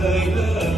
lay, lay.